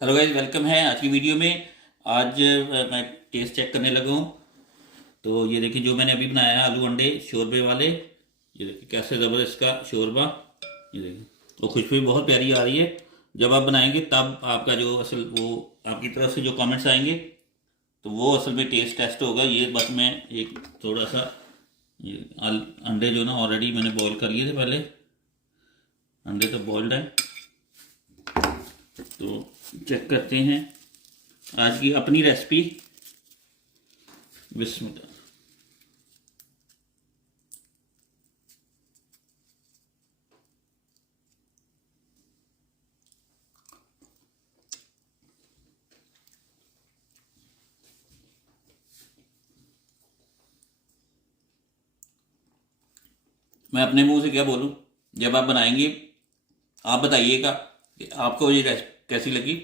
Hello guys, welcome है आज की वीडियो में। आज मैं टेस्ट चेक करने लगा हूँ। तो ये देखिए जो मैंने अभी बनाया है आलू अंडे शोरबे वाले। ये देखिए कैसे ज़बरदस्त इसका शोरबा। ये देखिए तो खुशबू भी बहुत प्यारी आ रही है। जब आप बनाएंगे तब आपका जो असल वो आपकी तरफ से जो कमेंट्स आएंगे तो वो असल में टेस्ट टेस्ट होगा। ये बस मैं एक थोड़ा सा ये अंडे जो ना ऑलरेडी मैंने बॉईल कर लिए थे पहले। अंडे तो बॉइल्ड है। तो चेक करते हैं आज की अपनी रेसिपी। बिस्मिल्लाह। मैं अपने मुंह से क्या बोलूं। जब आप बनाएंगे आप बताइएगा कि आपको ये रेसिपी कैसी लगी।